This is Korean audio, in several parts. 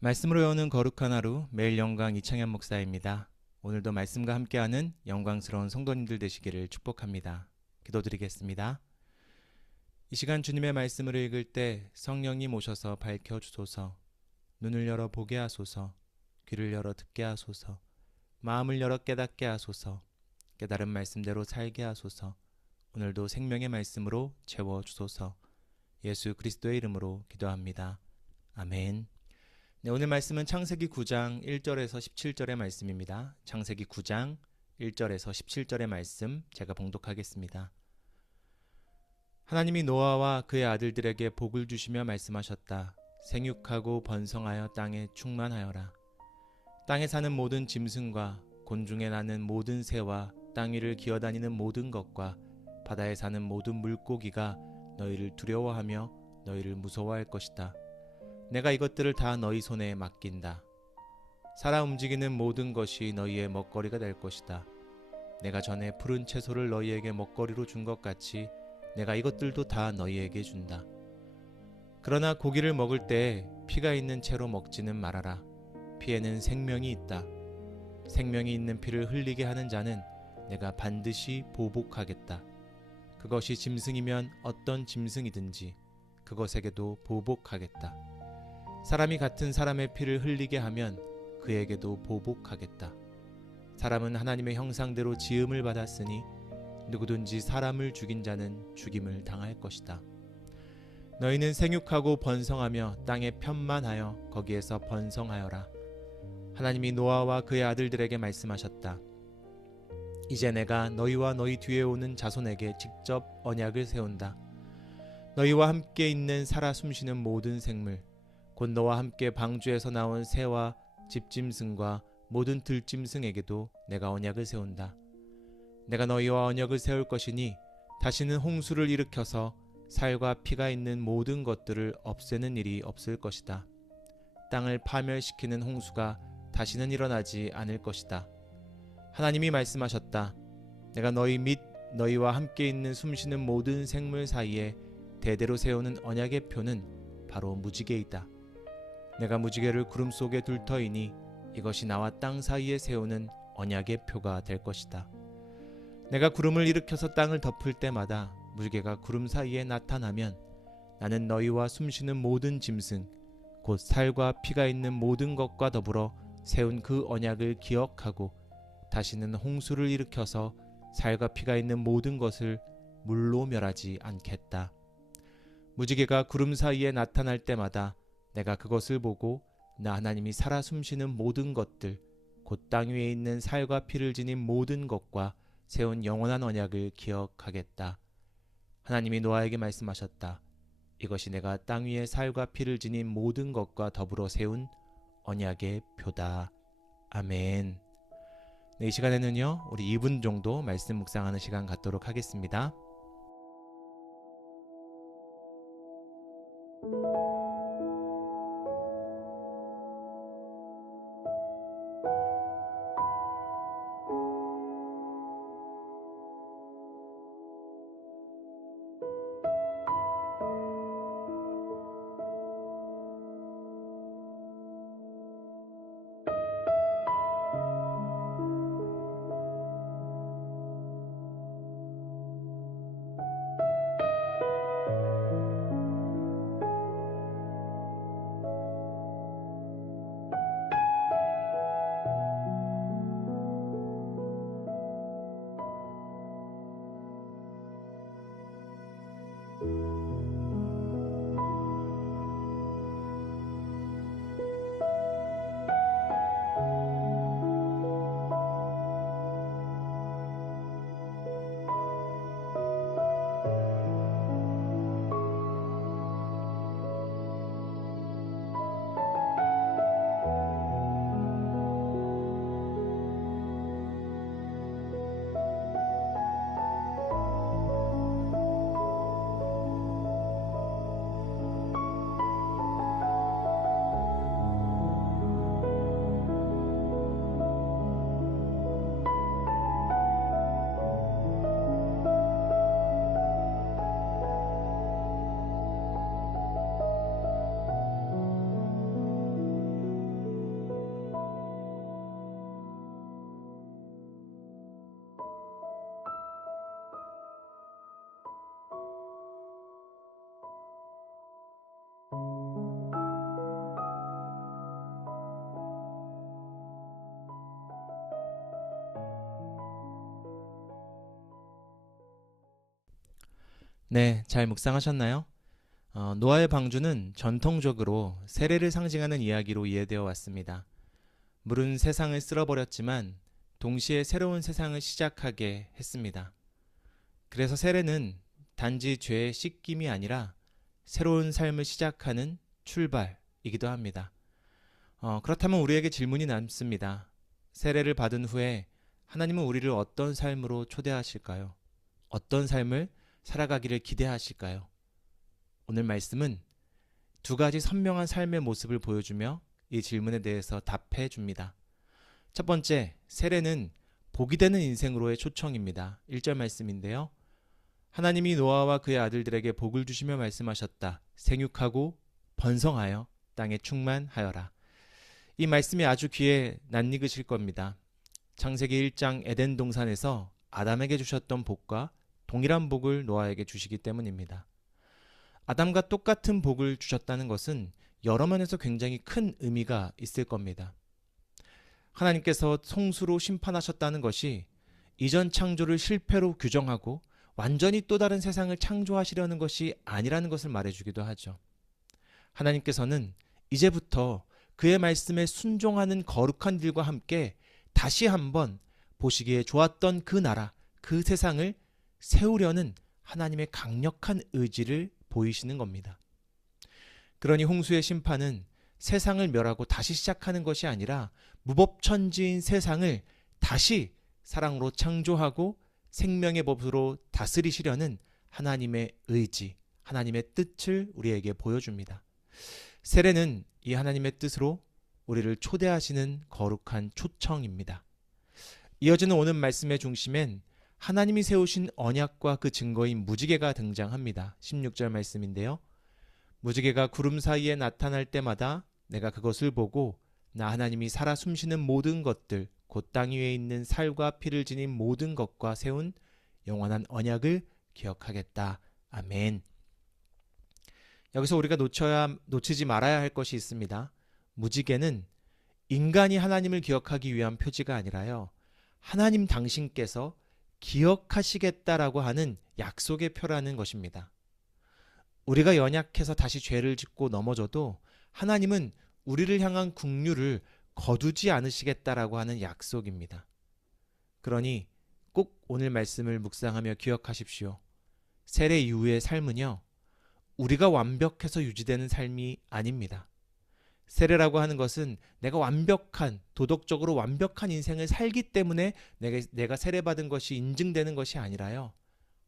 말씀으로 여는 거룩한 하루, 매일 영광 이창현 목사입니다. 오늘도 말씀과 함께하는 영광스러운 성도님들 되시기를 축복합니다. 기도드리겠습니다. 이 시간 주님의 말씀을 읽을 때 성령님 오셔서 밝혀주소서, 눈을 열어 보게 하소서, 귀를 열어 듣게 하소서, 마음을 열어 깨닫게 하소서, 깨달은 말씀대로 살게 하소서, 오늘도 생명의 말씀으로 채워주소서. 예수 그리스도의 이름으로 기도합니다. 아멘. 네, 오늘 말씀은 창세기 9장 1절에서 17절의 말씀입니다. 창세기 9장 1절에서 17절의 말씀 제가 봉독하겠습니다. 하나님이 노아와 그의 아들들에게 복을 주시며 말씀하셨다. 생육하고 번성하여 땅에 충만하여라. 땅에 사는 모든 짐승과 곤중에 나는 모든 새와 땅 위를 기어다니는 모든 것과 바다에 사는 모든 물고기가 너희를 두려워하며 너희를 무서워할 것이다. 내가 이것들을 다 너희 손에 맡긴다. 살아 움직이는 모든 것이 너희의 먹거리가 될 것이다. 내가 전에 푸른 채소를 너희에게 먹거리로 준 것 같이 내가 이것들도 다 너희에게 준다. 그러나 고기를 먹을 때 피가 있는 채로 먹지는 말아라. 피에는 생명이 있다. 생명이 있는 피를 흘리게 하는 자는 내가 반드시 보복하겠다. 그것이 짐승이면 어떤 짐승이든지 그것에게도 보복하겠다. 사람이 같은 사람의 피를 흘리게 하면 그에게도 보복하겠다. 사람은 하나님의 형상대로 지음을 받았으니 누구든지 사람을 죽인 자는 죽임을 당할 것이다. 너희는 생육하고 번성하며 땅에 편만하여 거기에서 번성하여라. 하나님이 노아와 그의 아들들에게 말씀하셨다. 이제 내가 너희와 너희 뒤에 오는 자손에게 직접 언약을 세운다. 너희와 함께 있는 살아 숨쉬는 모든 생물, 곧 너와 함께 방주에서 나온 새와 집짐승과 모든 들짐승에게도 내가 언약을 세운다. 내가 너희와 언약을 세울 것이니 다시는 홍수를 일으켜서 살과 피가 있는 모든 것들을 없애는 일이 없을 것이다. 땅을 파멸시키는 홍수가 다시는 일어나지 않을 것이다. 하나님이 말씀하셨다. 내가 너희 및 너희와 함께 있는 숨쉬는 모든 생물 사이에 대대로 세우는 언약의 표는 바로 무지개이다. 내가 무지개를 구름 속에 둘 터이니 이것이 나와 땅 사이에 세우는 언약의 표가 될 것이다. 내가 구름을 일으켜서 땅을 덮을 때마다 무지개가 구름 사이에 나타나면 나는 너희와 숨쉬는 모든 짐승, 곧 살과 피가 있는 모든 것과 더불어 세운 그 언약을 기억하고 다시는 홍수를 일으켜서 살과 피가 있는 모든 것을 물로 멸하지 않겠다. 무지개가 구름 사이에 나타날 때마다 내가 그것을 보고 나 하나님이 살아 숨쉬는 모든 것들, 곧 땅 위에 있는 살과 피를 지닌 모든 것과 세운 영원한 언약을 기억하겠다. 하나님이 노아에게 말씀하셨다. 이것이 내가 땅 위에 살과 피를 지닌 모든 것과 더불어 세운 언약의 표다. 아멘. 네, 이 시간에는요, 우리 2분 정도 말씀 묵상하는 시간 갖도록 하겠습니다. 네, 잘 묵상하셨나요? 노아의 방주는 전통적으로 세례를 상징하는 이야기로 이해되어 왔습니다. 물은 세상을 쓸어버렸지만 동시에 새로운 세상을 시작하게 했습니다. 그래서 세례는 단지 죄의 씻김이 아니라 새로운 삶을 시작하는 출발이기도 합니다. 그렇다면 우리에게 질문이 남습니다. 세례를 받은 후에 하나님은 우리를 어떤 삶으로 초대하실까요? 어떤 삶을 살아가기를 기대하실까요? 오늘 말씀은 두 가지 선명한 삶의 모습을 보여주며 이 질문에 대해서 답해 줍니다. 첫 번째, 세례는 복이 되는 인생으로의 초청입니다. 1절 말씀인데요. 하나님이 노아와 그의 아들들에게 복을 주시며 말씀하셨다. 생육하고 번성하여 땅에 충만하여라. 이 말씀이 아주 귀에 낯익으실 겁니다. 창세기 1장 에덴 동산에서 아담에게 주셨던 복과 동일한 복을 노아에게 주시기 때문입니다. 아담과 똑같은 복을 주셨다는 것은 여러 면에서 굉장히 큰 의미가 있을 겁니다. 하나님께서 성수로 심판하셨다는 것이 이전 창조를 실패로 규정하고 완전히 또 다른 세상을 창조하시려는 것이 아니라는 것을 말해주기도 하죠. 하나님께서는 이제부터 그의 말씀에 순종하는 거룩한 일과 함께 다시 한번 보시기에 좋았던 그 나라, 그 세상을 세우려는 하나님의 강력한 의지를 보이시는 겁니다. 그러니 홍수의 심판은 세상을 멸하고 다시 시작하는 것이 아니라 무법천지인 세상을 다시 사랑으로 창조하고 생명의 법으로 다스리시려는 하나님의 의지, 하나님의 뜻을 우리에게 보여줍니다. 세례는 이 하나님의 뜻으로 우리를 초대하시는 거룩한 초청입니다. 이어지는 오늘 말씀의 중심엔 하나님이 세우신 언약과 그 증거인 무지개가 등장합니다. 16절 말씀인데요. 무지개가 구름 사이에 나타날 때마다 내가 그것을 보고 나 하나님이 살아 숨쉬는 모든 것들 곧 땅 위에 있는 살과 피를 지닌 모든 것과 세운 영원한 언약을 기억하겠다. 아멘. 여기서 우리가 놓치지 말아야 할 것이 있습니다. 무지개는 인간이 하나님을 기억하기 위한 표지가 아니라요. 하나님 당신께서 기억하시겠다라고 하는 약속의 표라는 것입니다. 우리가 연약해서 다시 죄를 짓고 넘어져도 하나님은 우리를 향한 긍휼을 거두지 않으시겠다라고 하는 약속입니다. 그러니 꼭 오늘 말씀을 묵상하며 기억하십시오. 세례 이후의 삶은요, 우리가 완벽해서 유지되는 삶이 아닙니다. 세례라고 하는 것은 내가 도덕적으로 완벽한 인생을 살기 때문에 내가 세례받은 것이 인증되는 것이 아니라요.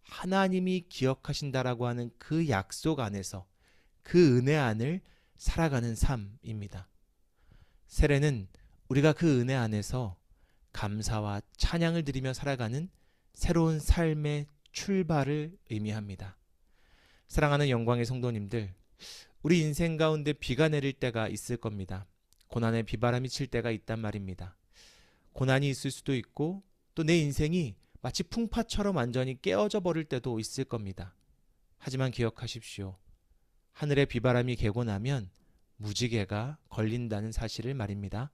하나님이 기억하신다라고 하는 그 약속 안에서 그 은혜 안을 살아가는 삶입니다. 세례는 우리가 그 은혜 안에서 감사와 찬양을 드리며 살아가는 새로운 삶의 출발을 의미합니다. 사랑하는 영광의 성도님들, 우리 인생 가운데 비가 내릴 때가 있을 겁니다. 고난의 비바람이 칠 때가 있단 말입니다. 고난이 있을 수도 있고 또 내 인생이 마치 풍파처럼 완전히 깨어져 버릴 때도 있을 겁니다. 하지만 기억하십시오. 하늘에 비바람이 개고 나면 무지개가 걸린다는 사실을 말입니다.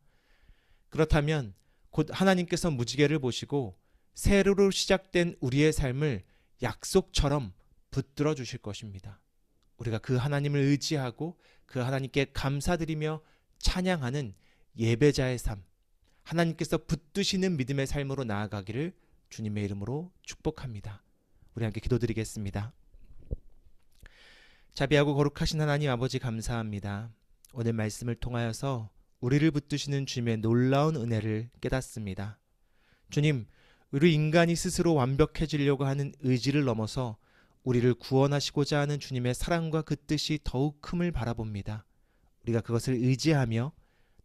그렇다면 곧 하나님께서 무지개를 보시고 새로 시작된 우리의 삶을 약속처럼 붙들어 주실 것입니다. 우리가 그 하나님을 의지하고 그 하나님께 감사드리며 찬양하는 예배자의 삶, 하나님께서 붙드시는 믿음의 삶으로 나아가기를 주님의 이름으로 축복합니다. 우리 함께 기도드리겠습니다. 자비하고 거룩하신 하나님 아버지 감사합니다. 오늘 말씀을 통하여서 우리를 붙드시는 주님의 놀라운 은혜를 깨닫습니다. 주님, 우리 인간이 스스로 완벽해지려고 하는 의지를 넘어서 우리를 구원하시고자 하는 주님의 사랑과 그 뜻이 더욱 큼을 바라봅니다. 우리가 그것을 의지하며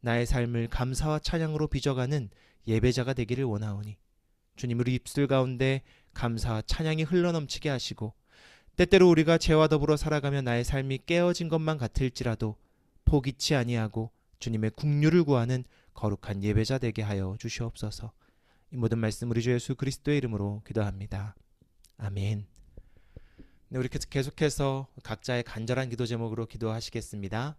나의 삶을 감사와 찬양으로 빚어가는 예배자가 되기를 원하오니 주님, 우리 입술 가운데 감사와 찬양이 흘러넘치게 하시고 때때로 우리가 죄와 더불어 살아가며 나의 삶이 깨어진 것만 같을지라도 포기치 아니하고 주님의 긍휼을 구하는 거룩한 예배자 되게 하여 주시옵소서. 이 모든 말씀 우리 주 예수 그리스도의 이름으로 기도합니다. 아멘. 네, 우리 계속해서 각자의 간절한 기도 제목으로 기도하시겠습니다.